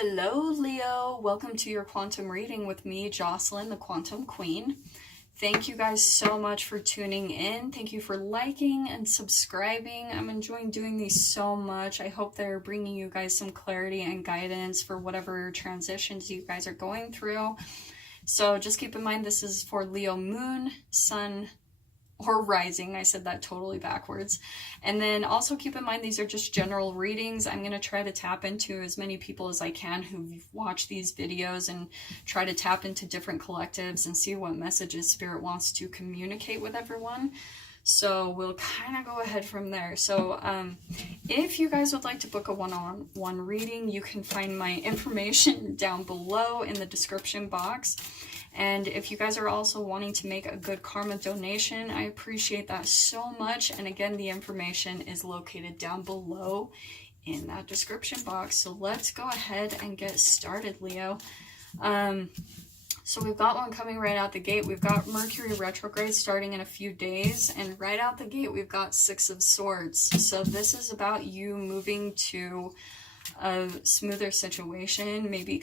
Hello, Leo. Welcome to your quantum reading with me, Jocelyn, the Quantum Queen. Thank you guys so much for tuning in. Thank you for liking and subscribing. I'm enjoying doing these so much. I hope they're bringing you guys some clarity and guidance for whatever transitions you guys are going through. So just keep in mind, this is for Leo Moon, Sun, or rising. I said that totally backwards. And then also keep in mind, these are just general readings. I'm going to try to tap into as many people as I can who've watched these videos and try to tap into different collectives and see what messages Spirit wants to communicate with everyone. So we'll kind of go ahead from there. So if you guys would like to book a one-on-one reading, you can find my information down below in the description box. And if you guys are also wanting to make a good karma donation, I appreciate that so much. And again, the information is located down below in that description box. So let's go ahead and get started, Leo. So we've got one coming right out the gate. We've got Mercury retrograde starting in a few days. And right out the gate, we've got Six of Swords. So this is about you moving to a smoother situation, maybe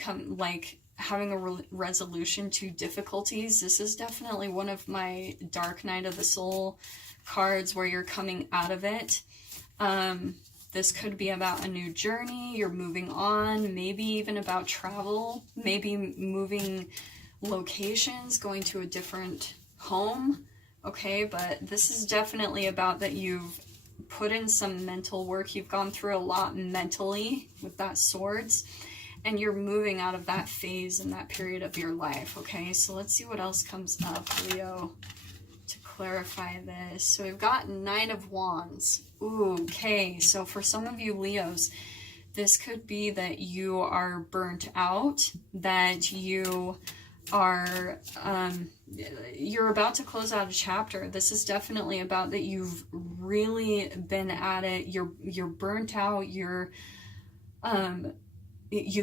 having a resolution to difficulties. This is definitely one of my Dark Night of the Soul cards where you're coming out of it. This could be about a new journey, you're moving on, maybe even about travel, maybe moving locations, going to a different home, okay? But this is definitely about that you've put in some mental work, you've gone through a lot mentally with that swords, and you're moving out of that phase and that period of your life, okay? So let's see what else comes up, Leo, to clarify this. So we've got Nine of Wands. Ooh, okay, so for some of you Leos, this could be that you are burnt out, that you are, you're about to close out a chapter. This is definitely about that you've really been at it, you're burnt out, you've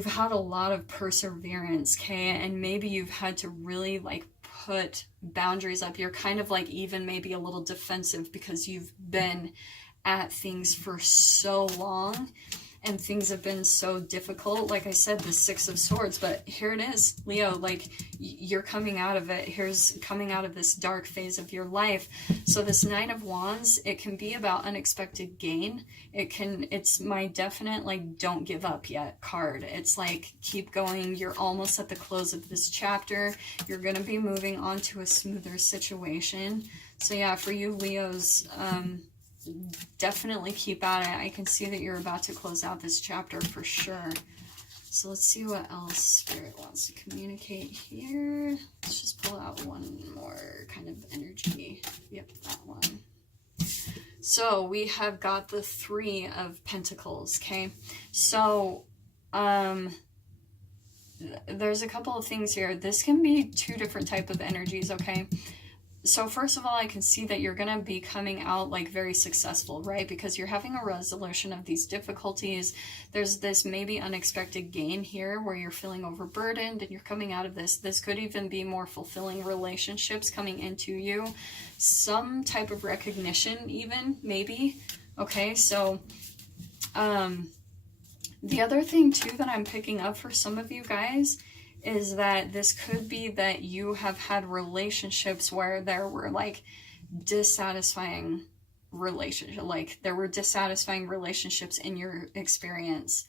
had a lot of perseverance, okay? And maybe you've had to really put boundaries up. You're kind of even maybe a little defensive because you've been at things for so long and things have been so difficult. Like I said, the Six of Swords, but here it is, Leo, you're coming out of it. Here's coming out of this dark phase of your life. So this Nine of Wands, it can be about unexpected gain. It's my definite, don't give up yet card. It's keep going. You're almost at the close of this chapter. You're going to be moving on to a smoother situation. So yeah, for you Leos, definitely keep at it. I can see that you're about to close out this chapter for sure. So let's see what else Spirit wants to communicate here. Let's just pull out one more kind of energy. Yep, that one. So we have got the Three of Pentacles, okay? So there's a couple of things here. This can be two different type of energies, okay? So first of all, I can see that you're going to be coming out very successful, right? Because you're having a resolution of these difficulties. There's this maybe unexpected gain here where you're feeling overburdened and you're coming out of this. This could even be more fulfilling relationships coming into you. Some type of recognition even, maybe. Okay, so the other thing too that I'm picking up for some of you guys is that this could be that you have had relationships where there were dissatisfying relationships in your experience,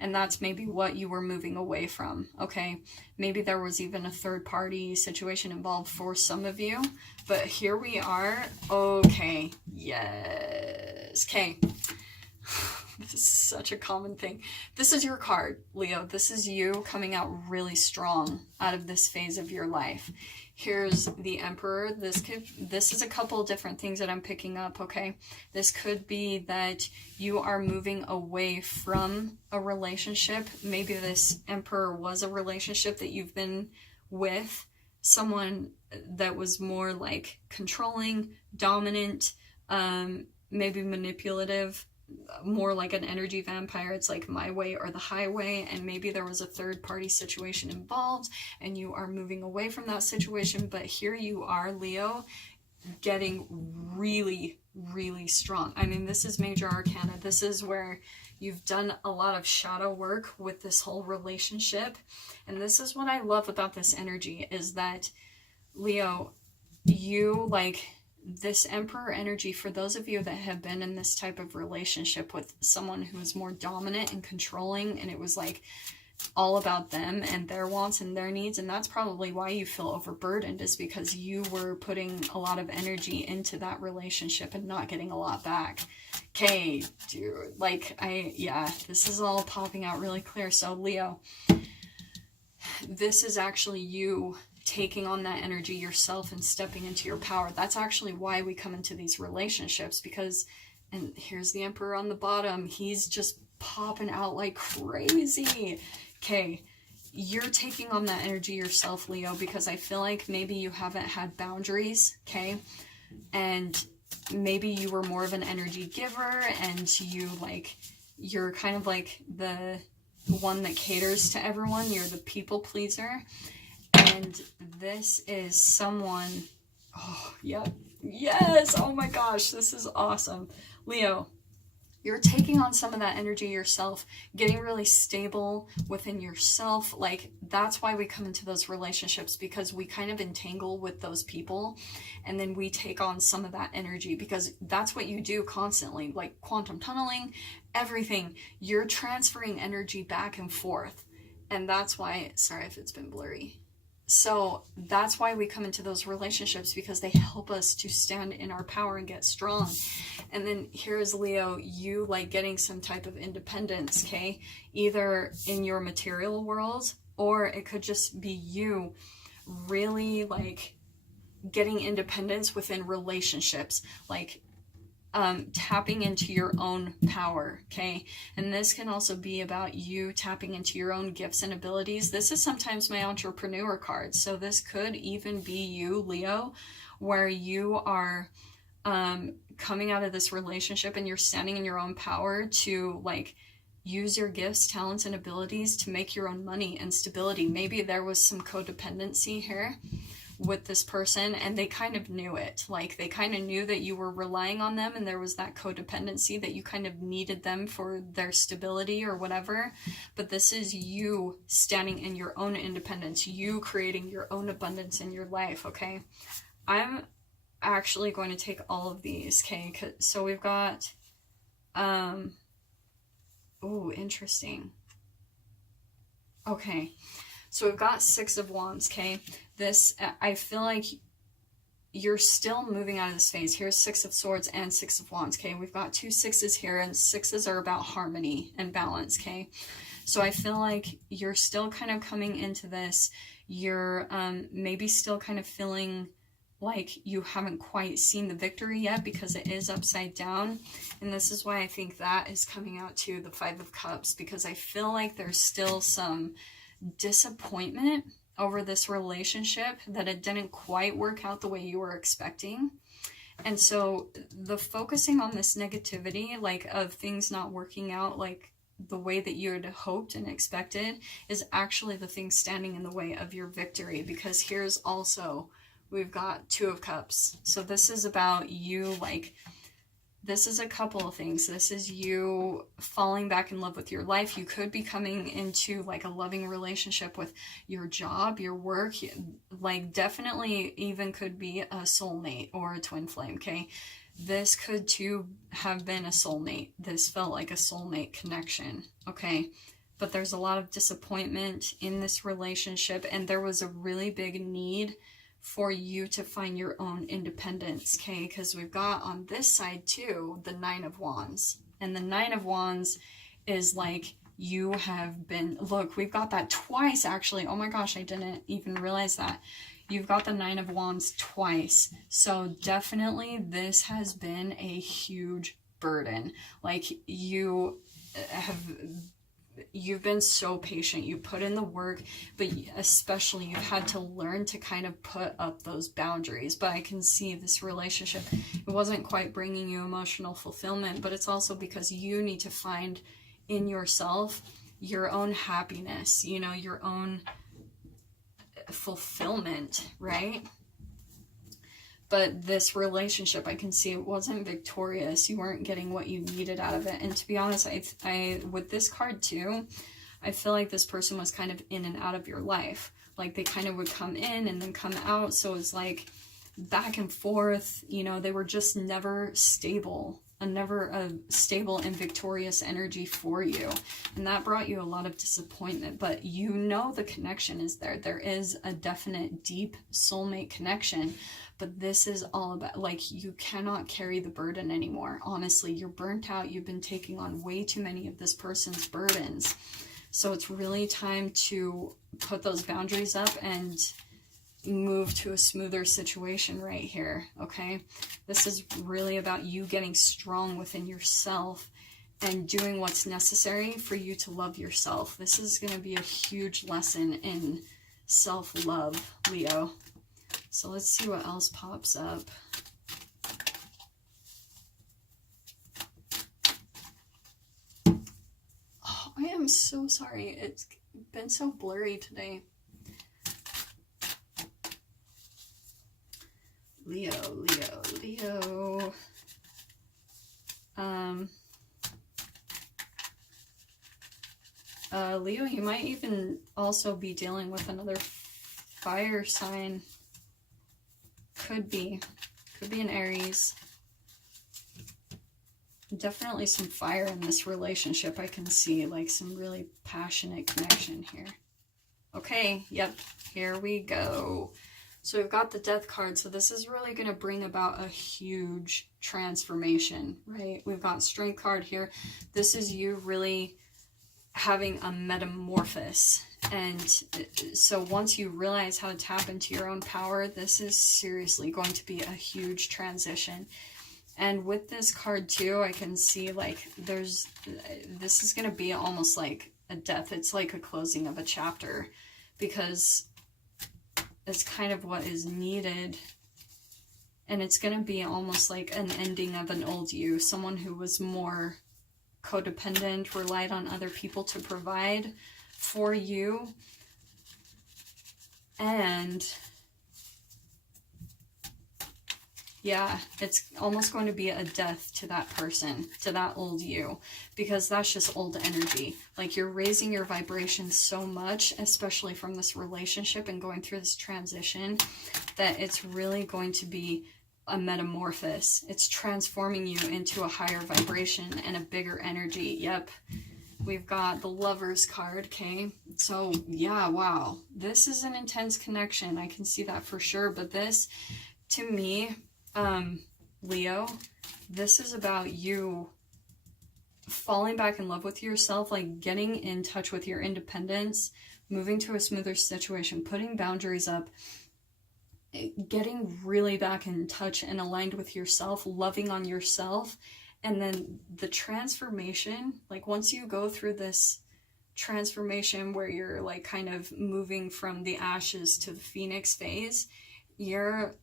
and that's maybe what you were moving away from, okay? Maybe there was even a third party situation involved for some of you, but here we are. Okay, yes, okay. This is such a common thing. This is your card, Leo. This is you coming out really strong out of this phase of your life. Here's the Emperor. This is a couple of different things that I'm picking up, okay? This could be that you are moving away from a relationship. Maybe this Emperor was a relationship that you've been with, someone that was more controlling, dominant, maybe manipulative, more like an energy vampire. It's my way or the highway, and maybe there was a third party situation involved and you are moving away from that situation. But here you are, Leo, getting really, really strong. I mean, this is major arcana. This is where You've done a lot of shadow work with this whole relationship. And this is what I love about this energy, is that, Leo, you, like, this Emperor energy, for those of you that have been in this type of relationship with someone who's more dominant and controlling, and it was like all about them and their wants and their needs, and that's probably why you feel overburdened, is because you were putting a lot of energy into that relationship and not getting a lot back. Okay, dude, like, yeah, this is all popping out really clear. So Leo, this is actually you taking on that energy yourself and stepping into your power. That's actually why we come into these relationships, because, and here's the Emperor on the bottom, he's just popping out like crazy. Okay, you're taking on that energy yourself, Leo, because I feel like maybe you haven't had boundaries, okay? And maybe you were more of an energy giver, and you, like, you're kind of like the one that caters to everyone. You're the people pleaser. And this is someone, oh, yep, yes, oh my gosh, this is awesome. Leo, you're taking on some of that energy yourself, getting really stable within yourself. Like, that's why we come into those relationships, because we kind of entangle with those people, and then we take on some of that energy, because that's what you do constantly, like quantum tunneling, everything. You're transferring energy back and forth. And that's why, sorry if it's been blurry. So that's why we come into those relationships, because they help us to stand in our power and get strong. And then here's Leo, you, like, getting some type of independence, okay? Either in your material world, or it could just be you really, like, getting independence within relationships, like tapping into your own power, okay? And this can also be about you tapping into your own gifts and abilities. This is sometimes my entrepreneur card, so this could even be you, Leo, where you are coming out of this relationship and you're standing in your own power to, like, use your gifts, talents, and abilities to make your own money and stability. Maybe there was some codependency here with this person, and they kind of knew it. Like, they kind of knew that you were relying on them, and there was that codependency that you kind of needed them for their stability or whatever. But this is you standing in your own independence, you creating your own abundance in your life, okay? I'm actually going to take all of these, okay? So we've got, oh, interesting. Okay. So we've got Six of Wands, okay? This, I feel like you're still moving out of this phase. Here's Six of Swords and Six of Wands, okay? We've got two sixes here, and sixes are about harmony and balance, okay? So I feel like you're still kind of coming into this. You're maybe still kind of feeling like you haven't quite seen the victory yet, because it is upside down. And this is why I think that is coming out to the Five of Cups, because I feel like there's still some disappointment over this relationship, that it didn't quite work out the way you were expecting. And so the focusing on this negativity, like, of things not working out like the way that you had hoped and expected, is actually the thing standing in the way of your victory. Because here's also, we've got Two of Cups. So this is about you, like, this is a couple of things. This is you falling back in love with your life. You could be coming into, like, a loving relationship with your job, your work. Like, definitely even could be a soulmate or a twin flame, okay? This could too have been a soulmate. This felt like a soulmate connection, okay? But there's a lot of disappointment in this relationship, and there was a really big need for you to find your own independence, okay? Because we've got on this side too the Nine of Wands, and the Nine of Wands is like, you have been, look, we've got that twice actually. Oh my gosh, I didn't even realize that. You've got the Nine of Wands twice. So definitely this has been a huge burden. Like, you've been so patient, you put in the work, but especially you've had to learn to kind of put up those boundaries. But I can see this relationship, it wasn't quite bringing you emotional fulfillment, but it's also because you need to find in yourself your own happiness, you know, your own fulfillment, right? But this relationship, I can see it wasn't victorious. You weren't getting what you needed out of it. And to be honest, I with this card too, I feel like this person was kind of in and out of your life. Like they kind of would come in and then come out. So it's like back and forth, you know, they were just never stable. Never a stable and victorious energy for you. And that brought you a lot of disappointment. But you know the connection is there. There is a definite deep soulmate connection. But this is all about, like, you cannot carry the burden anymore. Honestly, you're burnt out. You've been taking on way too many of this person's burdens. So it's really time to put those boundaries up and move to a smoother situation right here, okay? This is really about you getting strong within yourself and doing what's necessary for you to love yourself. This is going to be a huge lesson in self-love, Leo. So let's see what else pops up. Oh, I am so sorry. It's been so blurry today. Leo. Leo, you might even also be dealing with another fire sign. Could be an Aries. Definitely some fire in this relationship. I can see like some really passionate connection here. Okay, yep, here we go. So we've got the Death card. So this is really going to bring about a huge transformation, right? We've got Strength card here. This is you really having a metamorphosis. And so once you realize how to tap into your own power, this is seriously going to be a huge transition. And with this card too, I can see like this is going to be almost like a death. It's like a closing of a chapter, because it's kind of what is needed. And it's going to be almost like an ending of an old you, someone who was more codependent, relied on other people to provide for you. And yeah, it's almost going to be a death to that person, to that old you, because that's just old energy. Like you're raising your vibration so much, especially from this relationship and going through this transition, that it's really going to be a metamorphosis. It's transforming you into a higher vibration and a bigger energy. Yep. We've got the Lovers card, okay? So, yeah, wow. This is an intense connection. I can see that for sure. But this, to me, Leo, this is about you falling back in love with yourself, like getting in touch with your independence, moving to a smoother situation, putting boundaries up, getting really back in touch and aligned with yourself, loving on yourself. And then the transformation, like once you go through this transformation where you're like kind of moving from the ashes to the phoenix phase, you're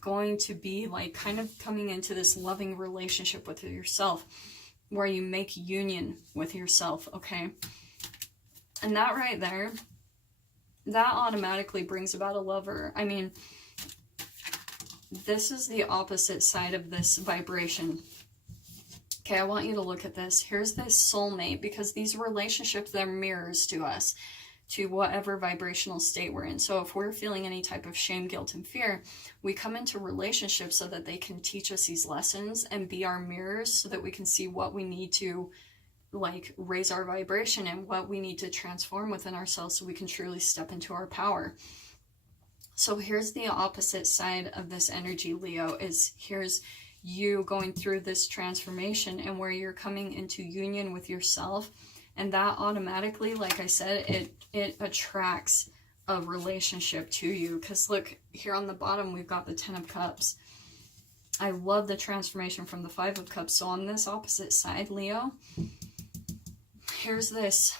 going to be like kind of coming into this loving relationship with yourself where you make union with yourself, okay? And that right there, that automatically brings about a lover. I mean, this is the opposite side of this vibration. Okay, I want you to look at this. Here's this soulmate, because these relationships, they're mirrors to us, to whatever vibrational state we're in. So if we're feeling any type of shame, guilt, and fear, we come into relationships so that they can teach us these lessons and be our mirrors so that we can see what we need to like raise our vibration and what we need to transform within ourselves so we can truly step into our power. So here's the opposite side of this energy, Leo, is here's you going through this transformation and where you're coming into union with yourself. And that automatically, like I said, it attracts a relationship to you. Because look, here on the bottom, we've got the 10 of Cups. I love the transformation from the 5 of Cups. So on this opposite side, Leo, here's this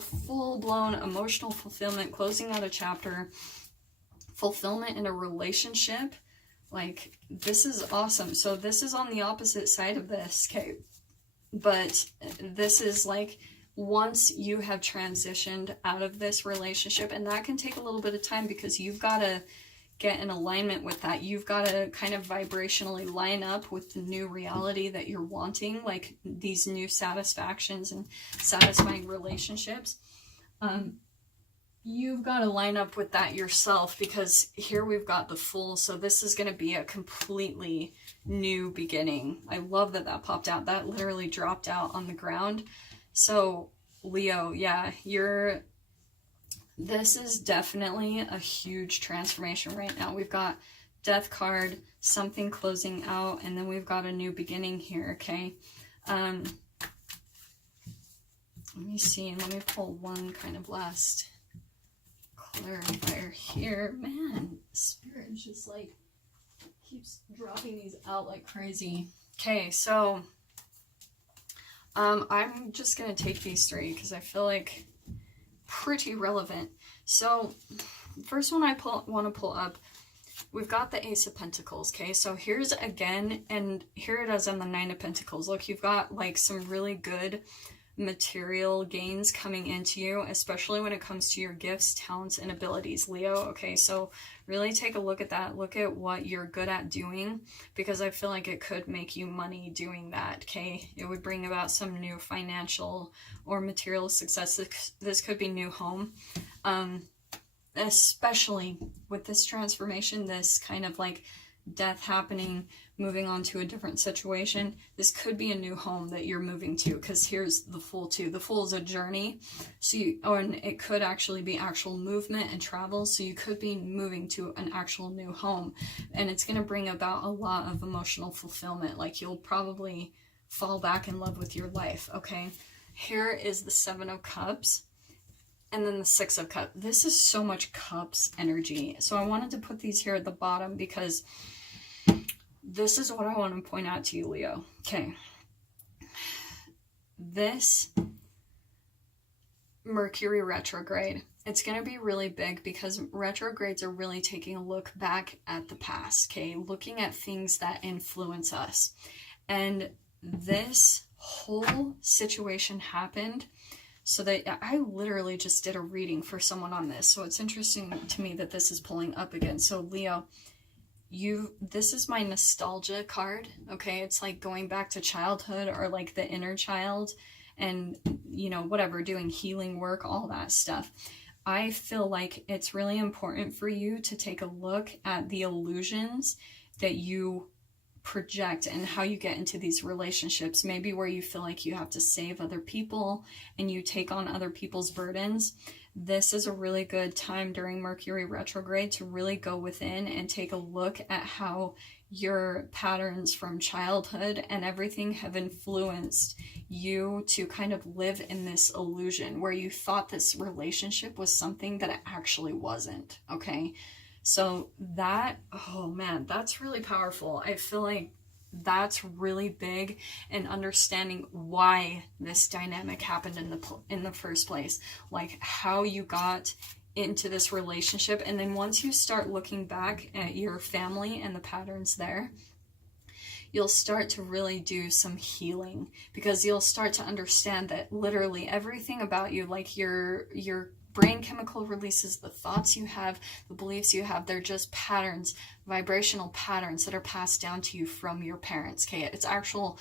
full-blown emotional fulfillment, closing out a chapter, fulfillment in a relationship. Like, this is awesome. So this is on the opposite side of this, okay? But this is like once you have transitioned out of this relationship, and that can take a little bit of time because you've got to get in alignment with that. You've got to kind of vibrationally line up with the new reality that you're wanting, like these new satisfactions and satisfying relationships. You've got to line up with that yourself, because here we've got the Fool. So this is going to be a completely new beginning. I love that that popped out. That literally dropped out on the ground. So Leo, yeah, this is definitely a huge transformation right now. We've got Death card, something closing out, and then we've got a new beginning here, okay? Let me see, let me pull one kind of last clarifier here. Man, Spirit just like keeps dropping these out like crazy. Okay, so I'm just gonna take these three because I feel like pretty relevant. So first one I want to pull up, we've got the Ace of Pentacles. Okay, so here's again, and here it is on the Nine of Pentacles. Look, you've got like some really good material gains coming into you, especially when it comes to your gifts, talents, and abilities, Leo. Okay, so really take a look at that. Look at what you're good at doing, because I feel like it could make you money doing that. Okay, it would bring about some new financial or material success. This could be new home, especially with this transformation, this kind of like death happening, moving on to a different situation. This could be a new home that you're moving to, because here's the Fool too. The Fool is a journey, so and it could actually be actual movement and travel, so you could be moving to an actual new home, and it's going to bring about a lot of emotional fulfillment. Like, you'll probably fall back in love with your life. Okay, here is the Seven of Cups, and then the Six of Cups. This is so much Cups energy, so I wanted to put these here at the bottom because this is what I want to point out to you, Leo. Okay. This Mercury retrograde, it's going to be really big because retrogrades are really taking a look back at the past, okay? Looking at things that influence us. And this whole situation happened so that I literally just did a reading for someone on this. So it's interesting to me that this is pulling up again. So Leo, this is my nostalgia card, okay? It's like going back to childhood, or like the inner child, and you know, whatever, doing healing work, all that stuff. I feel like it's really important for you to take a look at the illusions that you project and how you get into these relationships, maybe where you feel like you have to save other people and you take on other people's burdens. This is a really good time during Mercury retrograde to really go within and take a look at how your patterns from childhood and everything have influenced you to kind of live in this illusion where you thought this relationship was something that it actually wasn't, okay? So that, oh man, that's really powerful. I feel like that's really big in understanding why this dynamic happened in the first place, like how you got into this relationship. And then once you start looking back at your family and the patterns there, you'll start to really do some healing, because you'll start to understand that literally everything about you, like your brain chemical releases, the thoughts you have, the beliefs you have, they're just patterns, vibrational patterns that are passed down to you from your parents, okay? It's actual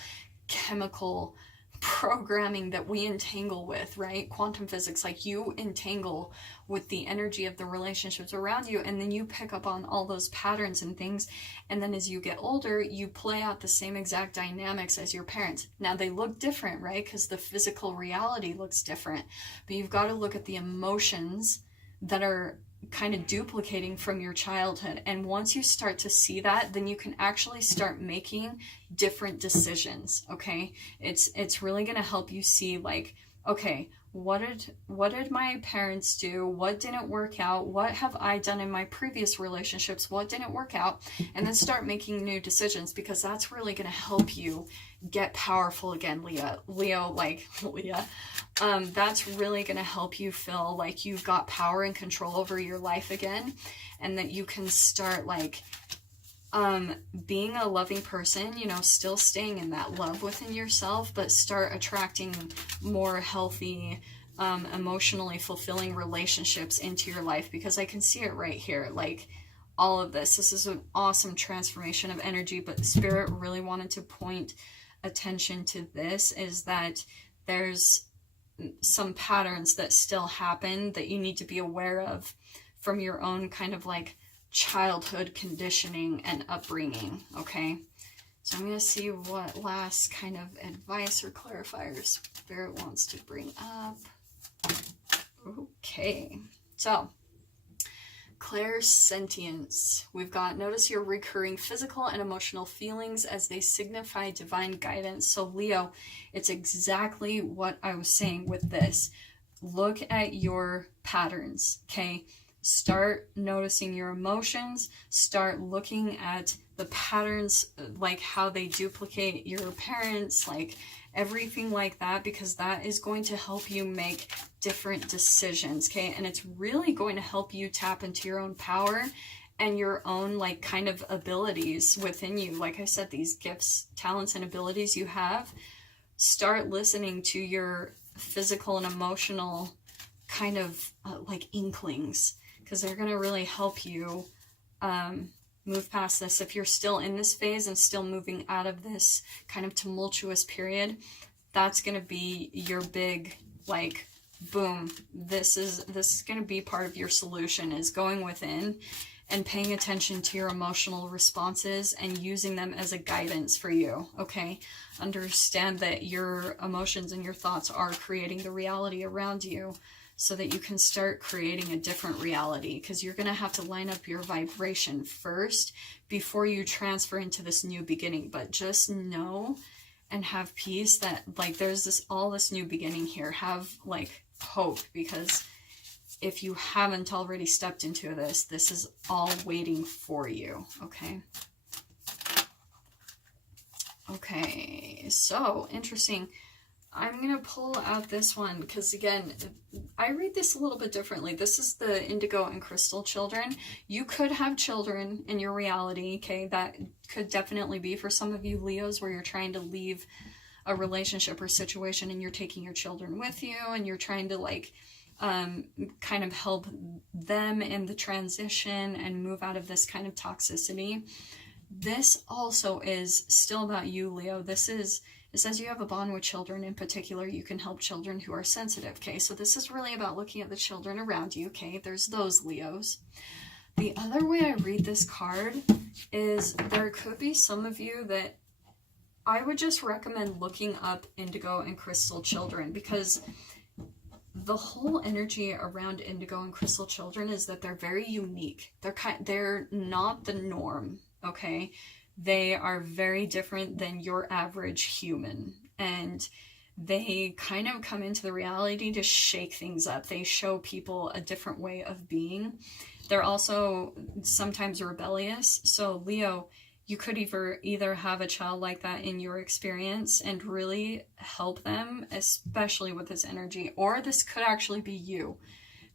chemical programming that we entangle with, right? Quantum physics, like you entangle with the energy of the relationships around you, and then you pick up on all those patterns and things, and then as you get older, you play out the same exact dynamics as your parents. Now they look different, right? Because the physical reality looks different, but you've got to look at the emotions that are kind of duplicating from your childhood. And once you start to see that, then you can actually start making different decisions, okay? It's really going to help you see, like, okay, what did my parents do? What didn't work out? What have I done in my previous relationships? What didn't work out? And then start making new decisions, because that's really going to help you get powerful again, Leo, that's really going to help you feel like you've got power and control over your life again, and that you can start like being a loving person, you know, still staying in that love within yourself, but start attracting more healthy, emotionally fulfilling relationships into your life, because I can see it right here. Like, all of this. This is an awesome transformation of energy, but Spirit really wanted to point attention to this, is that there's some patterns that still happen that you need to be aware of from your own kind of like childhood conditioning and upbringing, okay? So I'm going to see what last kind of advice or clarifiers Spirit wants to bring up. Okay, so clairsentience. We've got, notice your recurring physical and emotional feelings as they signify divine guidance. So Leo, it's exactly what I was saying with this. Look at your patterns, okay? Start noticing your emotions. Start looking at the patterns, like how they duplicate your parents, like everything like that, because that is going to help you make different decisions, okay? And it's really going to help you tap into your own power and your own like kind of abilities within you. Like I said, these gifts, talents, and abilities you have, start listening to your physical and emotional kind of like inklings, because they're going to really help you move past this. If you're still in this phase and still moving out of this kind of tumultuous period, that's going to be your big, like, boom, this is going to be part of your solution, is going within and paying attention to your emotional responses and using them as a guidance for you, okay? Understand that your emotions and your thoughts are creating the reality around you, so that you can start creating a different reality, because you're going to have to line up your vibration first before you transfer into this new beginning. But just know and have peace that like there's all this new beginning here. Have like hope, because if you haven't already stepped into this, this is all waiting for you, okay? Okay, so interesting. I'm going to pull out this one because, again, I read this a little bit differently. This is the indigo and crystal children. You could have children in your reality, okay? That could definitely be for some of you Leos, where you're trying to leave a relationship or situation and you're taking your children with you and you're trying to like kind of help them in the transition and move out of this kind of toxicity. This also is still about you, Leo. This is, it says you have a bond with children. In particular, you can help children who are sensitive, okay? So this is really about looking at the children around you, okay? There's those Leos. The other way I read this card is there could be some of you that I would just recommend looking up indigo and crystal children, because the whole energy around indigo and crystal children is that they're very unique. They're not the norm, okay? They are very different than your average human, and they kind of come into the reality to shake things up. They show people a different way of being. They're also sometimes rebellious. So Leo, you could either have a child like that in your experience and really help them, especially with this energy, or this could actually be you.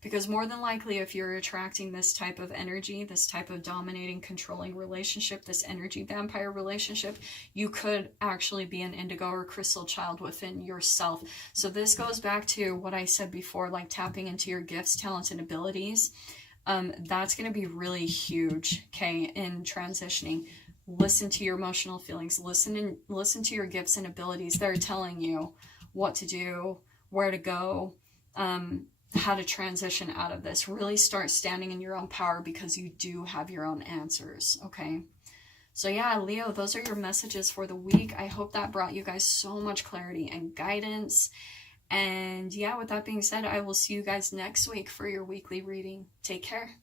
Because more than likely, if you're attracting this type of energy, this type of dominating, controlling relationship, this energy vampire relationship, you could actually be an indigo or crystal child within yourself. So this goes back to what I said before, like tapping into your gifts, talents, and abilities. That's going to be really huge, okay, in transitioning. Listen to your emotional feelings. Listen to your gifts and abilities. They're telling you what to do, where to go, how to transition out of this. Really start standing in your own power, because you do have your own answers, okay? So yeah, Leo, those are your messages for the week. I hope that brought you guys so much clarity and guidance. And yeah, with that being said, I will see you guys next week for your weekly reading. Take care.